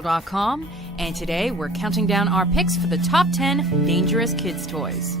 dangerous.com, and today we're counting down our picks for the top 10 dangerous kids toys.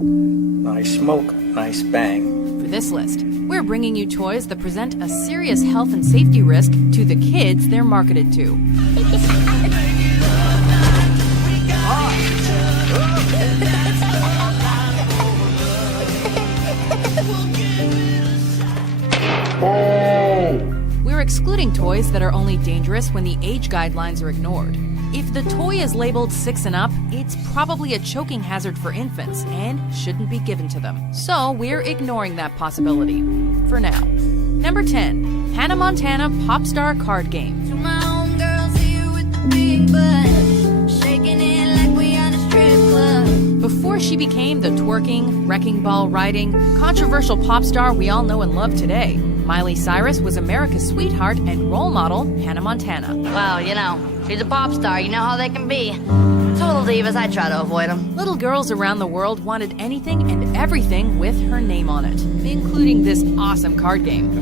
Nice smoke, nice bang. For this list, we're bringing you toys that present a serious health and safety risk to the kids they're marketed to. We're excluding toys that are only dangerous when the age guidelines are ignored. If the toy is labeled 6 and up, it's probably a choking hazard for infants and shouldn't be given to them. So we're ignoring that possibility for now. Number 10, Hannah Montana Pop Star Card Game. To my homegirls here with the big butt, shaking it like we on a strip club. Before she became the twerking, wrecking ball riding, controversial pop star we all know and love today, Miley Cyrus was America's sweetheart and role model, Hannah Montana. Well, you know, she's a pop star. You know how they can be. Total divas, I try to avoid them. Little girls around the world wanted anything and everything with her name on it, including this awesome card game.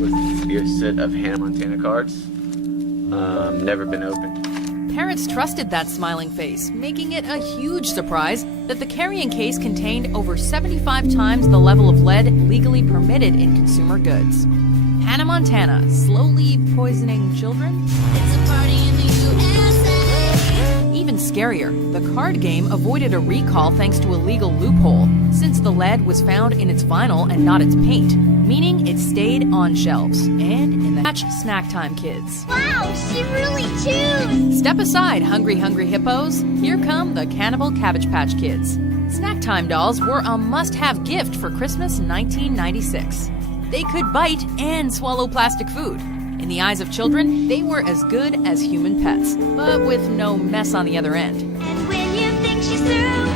With your set of Hannah Montana cards. Never been opened. Parents trusted that smiling face, making it a huge surprise that the carrying case contained over 75 times the level of lead legally permitted in consumer goods. Hannah Montana, slowly poisoning children? It's a party in the USA. Even scarier, the card game avoided a recall thanks to a legal loophole, since the lead was found in its vinyl and not its paint, meaning it stayed on shelves and in the snack time kids. Wow, she really chews. Step aside, hungry hippos. Here come the Cannibal Cabbage Patch Kids. Snack time dolls were a must-have gift for Christmas 1996. They could bite and swallow plastic food. In the eyes of children, they were as good as human pets, but with no mess on the other end. And when you think she's through,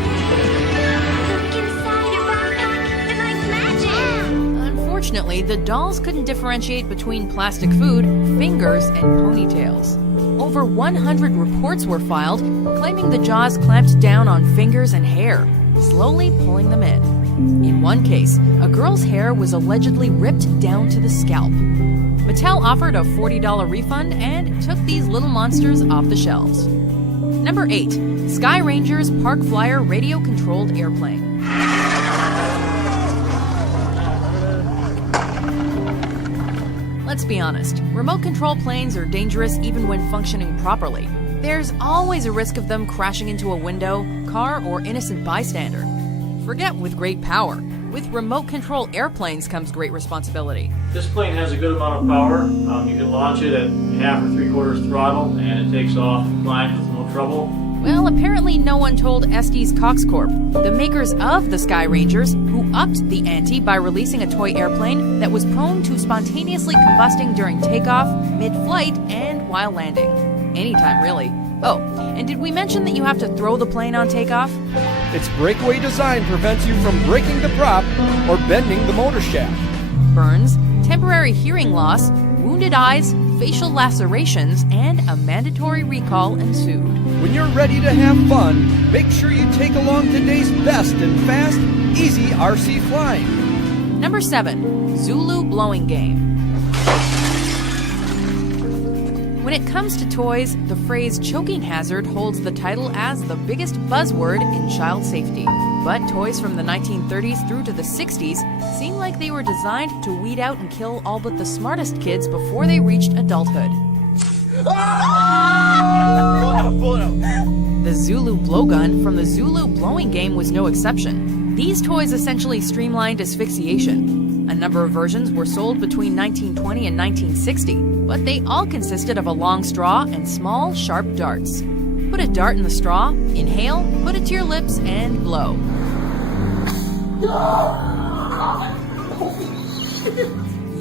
look inside her backpack and like magic. Unfortunately, the dolls couldn't differentiate between plastic food, fingers, and ponytails. Over 100 reports were filed, claiming the jaws clamped down on fingers and hair, slowly pulling them in. In one case, a girl's hair was allegedly ripped down to the scalp. Mattel offered a $40 refund and took these little monsters off the shelves. Number 8, Sky Ranger's Park Flyer Radio-Controlled Airplane. Let's be honest, remote control planes are dangerous even when functioning properly. There's always a risk of them crashing into a window, car, or innocent bystander. Forget with great power. With remote control airplanes comes great responsibility. This plane has a good amount of power. You can launch it at half or 3/4 throttle and it takes off and flies with no trouble. Well, apparently no one told Estes Cox Corp, the makers of the Sky Rangers, who upped the ante by releasing a toy airplane that was prone to spontaneously combusting during takeoff, mid-flight, and while landing. Anytime, really. Oh, and did we mention that you have to throw the plane on takeoff? Its breakaway design prevents you from breaking the prop or bending the motor shaft. Burns, temporary hearing loss, wounded eyes, facial lacerations, and a mandatory recall ensued. When you're ready to have fun, make sure you take along today's best and fast, easy RC flying. Number 7, Zulu Blowing Game. When it comes to toys, the phrase choking hazard holds the title as the biggest buzzword in child safety. But toys from the 1930s through to the 60s seem like they were designed to weed out and kill all but the smartest kids before they reached adulthood. The Zulu blowgun from the Zulu Blowing Game was no exception. These toys essentially streamlined asphyxiation. A number of versions were sold between 1920 and 1960, but they all consisted of a long straw and small, sharp darts. Put a dart in the straw, inhale, put it to your lips, and blow.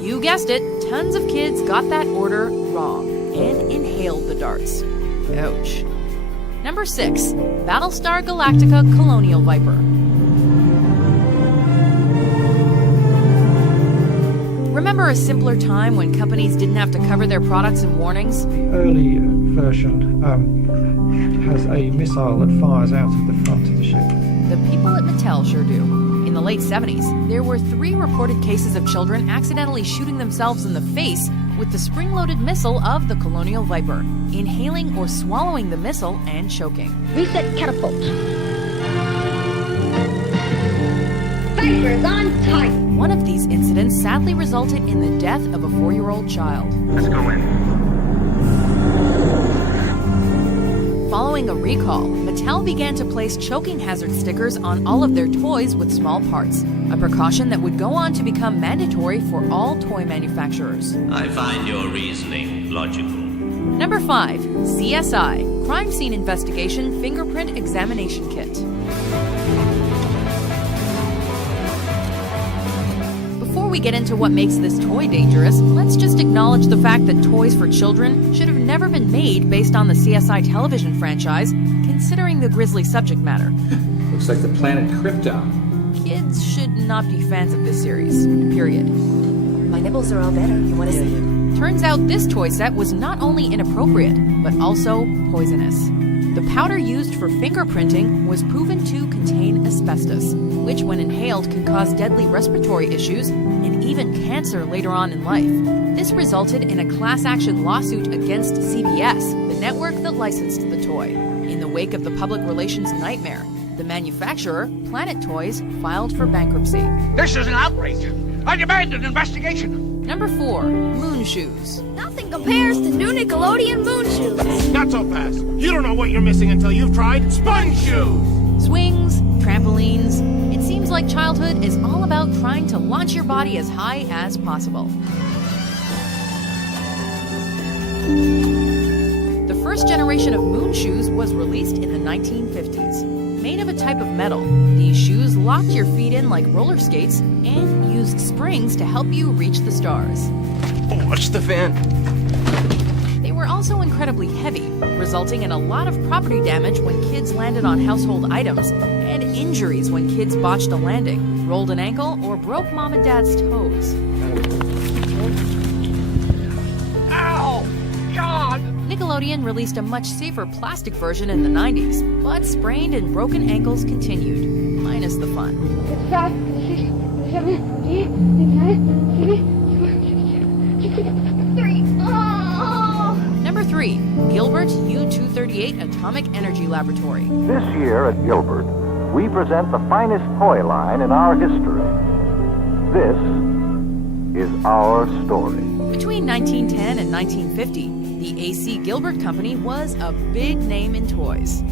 You guessed it, tons of kids got that order wrong and inhaled the darts. Ouch. Number 6, Battlestar Galactica Colonial Viper. Remember a simpler time when companies didn't have to cover their products in warnings? The early version has a missile that fires out of the front of the ship. The people at Mattel sure do. In the late 70s, there were 3 reported cases of children accidentally shooting themselves in the face with the spring-loaded missile of the Colonial Viper, inhaling or swallowing the missile and choking. Reset catapult. Vipers on target. One of these incidents sadly resulted in the death of a 4-year-old child. Let's go in. Following a recall, Mattel began to place choking hazard stickers on all of their toys with small parts, a precaution that would go on to become mandatory for all toy manufacturers. I find your reasoning logical. Number 5. CSI, Crime Scene Investigation Fingerprint Examination Kit. Before we get into what makes this toy dangerous, let's just acknowledge the fact that toys for children should have never been made based on the CSI television franchise, considering the grisly subject matter. Looks like the planet Krypton. Kids should not be fans of this series, period. My nipples are all better. You want to see? Turns out this toy set was not only inappropriate, but also poisonous. The powder used for fingerprinting was proven to contain asbestos, which when inhaled can cause deadly respiratory issues and even cancer later on in life. This resulted in a class action lawsuit against CBS, the network that licensed the toy. In the wake of the public relations nightmare, the manufacturer, Planet Toys, filed for bankruptcy. This is an outrage. I demand an investigation. Number 4. Moon shoes. Nothing compares to new Nickelodeon moon shoes. Not so fast. You don't know what you're missing until you've tried sponge shoes. Swings, trampolines. It seems like childhood is all about trying to launch your body as high as possible. The first generation of moon shoes was released in the 1950s. Made of a type of metal, these shoes locked your feet in like roller skates and used springs to help you reach the stars. Watch the fan. They were also incredibly heavy, resulting in a lot of property damage when kids landed on household items, and injuries when kids botched a landing, rolled an ankle, or broke mom and dad's toes. Ow! God! Nickelodeon released a much safer plastic version in the 90s, but sprained and broken ankles continued, minus the fun. 5, 6, 7, 8, 9, 3. Oh! Number 3. Gilbert U-238 Atomic Energy Laboratory. This year at Gilbert, we present the finest toy line in our history. This is our story. Between 1910 and 1950, the A.C. Gilbert Company was a big name in toys.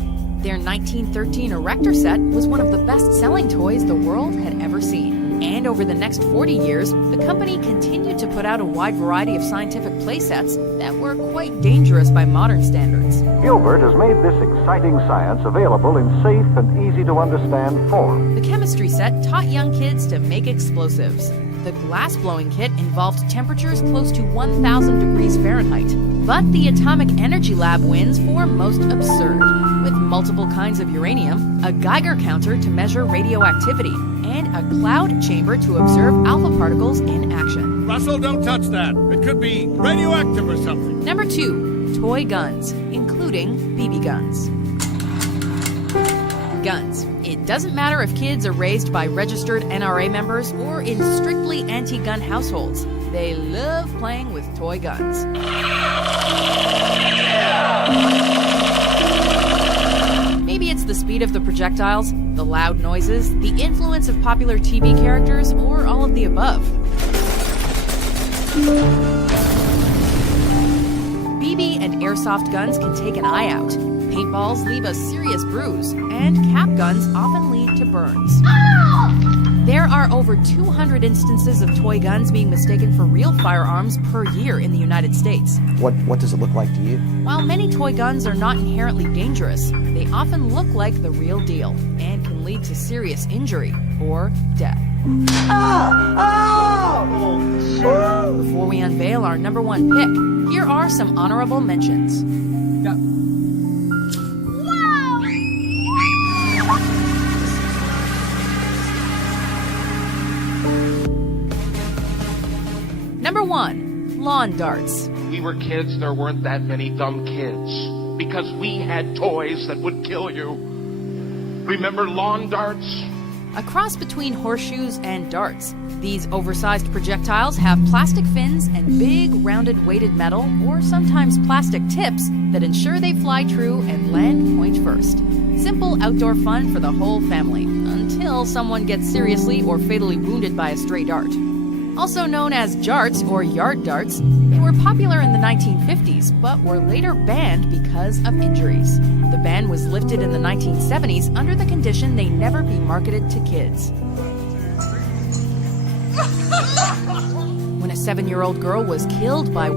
Their 1913 Erector set was one of the best-selling toys the world had ever seen. And over the next 40 years, the company continued to put out a wide variety of scientific playsets that were quite dangerous by modern standards. Gilbert has made this exciting science available in safe and easy-to-understand form. The chemistry set taught young kids to make explosives. The glass-blowing kit involved temperatures close to 1,000 degrees Fahrenheit. But the Atomic Energy Lab wins for most absurd, with multiple kinds of uranium, a Geiger counter to measure radioactivity, and a cloud chamber to observe alpha particles in action. Russell, don't touch that. It could be radioactive or something. Number 2. Toy guns, including BB guns. Guns. It doesn't matter if kids are raised by registered NRA members or in strictly anti-gun households. They love playing with toy guns. Maybe it's the speed of the projectiles, the loud noises, the influence of popular TV characters, or all of the above. BB and airsoft guns can take an eye out. Paintballs leave a serious bruise, and cap guns often lead to burns. There are over 200 instances of toy guns being mistaken for real firearms per year in the United States. What does it look like to you? While many toy guns are not inherently dangerous, they often look like the real deal and can lead to serious injury or death. Before we unveil our number 1 pick, here are some honorable mentions. Number 1, lawn darts. We were kids, there weren't that many dumb kids. Because we had toys that would kill you. Remember lawn darts? a cross between horseshoes and darts. These oversized projectiles have plastic fins and big, rounded, weighted metal, or sometimes plastic tips that ensure they fly true and land point first. Simple outdoor fun for the whole family, until someone gets seriously or fatally wounded by a stray dart. Also known as jarts or yard darts, they were popular in the 1950s, but were later banned because of injuries. The ban was lifted in the 1970s under the condition they never be marketed to kids. When a 7-year-old girl was killed by